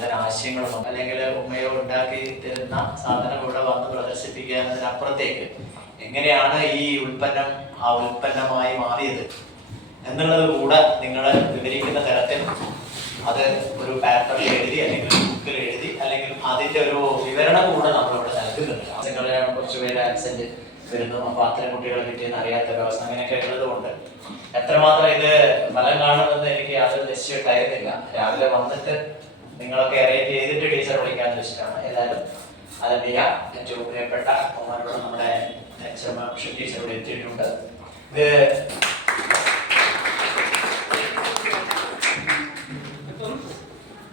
നൂതന ആശയങ്ങളും അല്ലെങ്കിൽ ഉമ്മയോ ഉണ്ടാക്കി തരുന്ന സാധനം ഇവിടെ വന്ന് പ്രദർശിപ്പിക്കുക എന്നതിനപ്പുറത്തേക്ക് എങ്ങനെയാണ് ഈ ഉൽപ്പന്നം ആ ഉൽപ്പന്നമായി മാറിയത് എന്നുള്ളത് കൂടെ നിങ്ങൾ വിവരിക്കുന്ന തരത്തിൽ അത് ഒരു പേപ്പറിൽ എഴുതി അല്ലെങ്കിൽ ബുക്കിൽ എഴുതി അല്ലെങ്കിൽ അതിന്റെ ഒരു വിവരണം കൂടെ നമ്മളിവിടെ നൽകുന്നുണ്ട്. നിങ്ങളെ കുറച്ചുപേര് ആക്സെന്റ് വരുന്നു, അപ്പൊ അത്തരം കുട്ടികളെ പറ്റിയെന്ന് അറിയാത്ത വ്യവസ്ഥ അങ്ങനെയൊക്കെ ഉള്ളത് കൊണ്ട് എത്രമാത്രം ഇത് ഫലം കാണുമെന്ന് എനിക്ക് യാതൊരു നിശ്ചയമായിരുന്നില്ല. രാവിലെ വന്നിട്ട് നിങ്ങളൊക്കെ അറേഞ്ച് ചെയ്തിട്ട് ടീച്ചർ വിളിക്കാന്ന് വെച്ചിട്ടാണ്. ഏതായാലും അതിന്റെ ഏറ്റവും പ്രിയപ്പെട്ട നമ്മുടെ ടീച്ചർ ഇവിടെ എത്തിയിട്ടുണ്ട്. ഇത്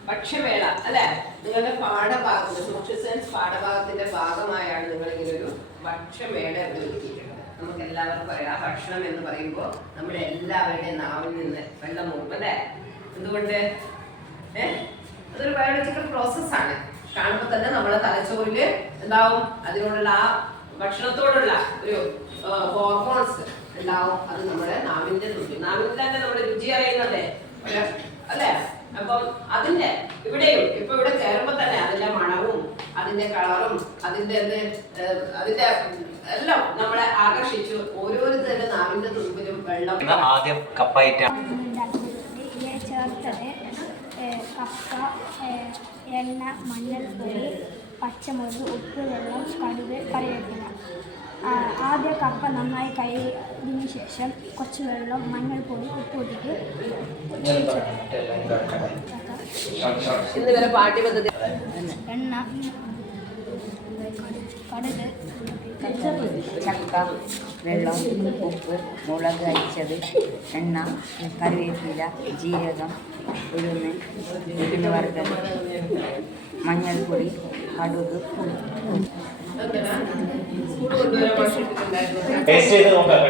ഭക്ഷ്യമേള അല്ലെ, നിങ്ങളുടെ പാഠഭാഗം സോഷ്യൽ സയൻസ് പാഠഭാഗത്തിന്റെ ഭാഗമായാണ് നിങ്ങൾ ഇങ്ങനൊരു ഭക്ഷ്യമേള ഒരുക്കിയിട്ടുള്ളത്. നമുക്ക് എല്ലാവർക്കും അറിയാം, ഭക്ഷണം എന്ന് പറയുമ്പോൾ നമ്മുടെ എല്ലാവരുടെയും നാവിൽ നിന്ന് വെള്ളം പോകും അല്ലെ. എന്തുകൊണ്ട്? അതൊരു ബയോളജിക്കൽ പ്രോസസ്സാണ്. കാണുമ്പോൾ തന്നെ നമ്മളെ തലച്ചോറിൽ എന്താവും, അതിനോടുള്ള ആ ഭക്ഷണത്തോടുള്ള ഒരു ഹോർമോൺസ് ഉണ്ടാവും. അത് നമ്മുടെ നാവിന്റെ തന്നെ നമ്മുടെ രുചി അറിയുന്നതേ അല്ലെ. അപ്പം അതിന്റെ ഇവിടെയും ഇപ്പൊ ഇവിടെ കയറുമ്പോ തന്നെ അതിന്റെ മണവും അതിന്റെ കളറും അതിന്റെ എല്ലാം നമ്മളെ ആകർഷിച്ചു. ഓരോരുത്തരുടെ നാവിന്റെ തുമ്പിലും വെള്ളം. ആദ്യം കപ്പയിട്ട ചേർത്തത് കപ്പ, എണ്ണ, മഞ്ഞൾപ്പൊടി, പച്ചമുളക്, ഉപ്പ്, വെള്ളം, കടുക്, കറിവേപ്പില. ആദ്യം കപ്പ നന്നായി കഴുകിയതിനു ശേഷം കുറച്ച് വെള്ളം, മഞ്ഞൾപ്പൊടി, ഉപ്പ് ഇട്ടിട്ട് എണ്ണ, കടുക്, ചക്ക, വെള്ളം, ഉപ്പ്, മുളക് അരിച്ചത്, എണ്ണ, കറിവേപ്പില, ജീരകം, ഉഴുന്ന് വറുത്തത്, മഞ്ഞൾപ്പൊടി, കടുക്. ടേസ്റ്റ് ചെയ്ത് നോക്കാം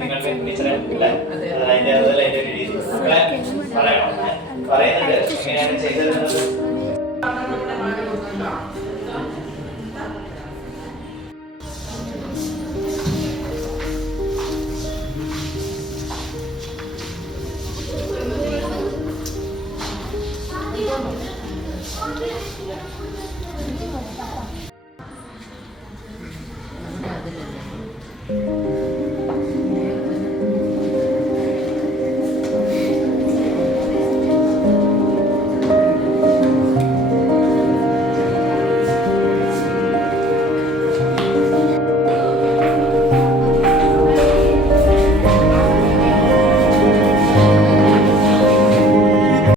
നിങ്ങൾക്ക് ടീച്ചറെ പറയുന്നുണ്ട് എങ്ങനെയാണ് ചെയ്തത്.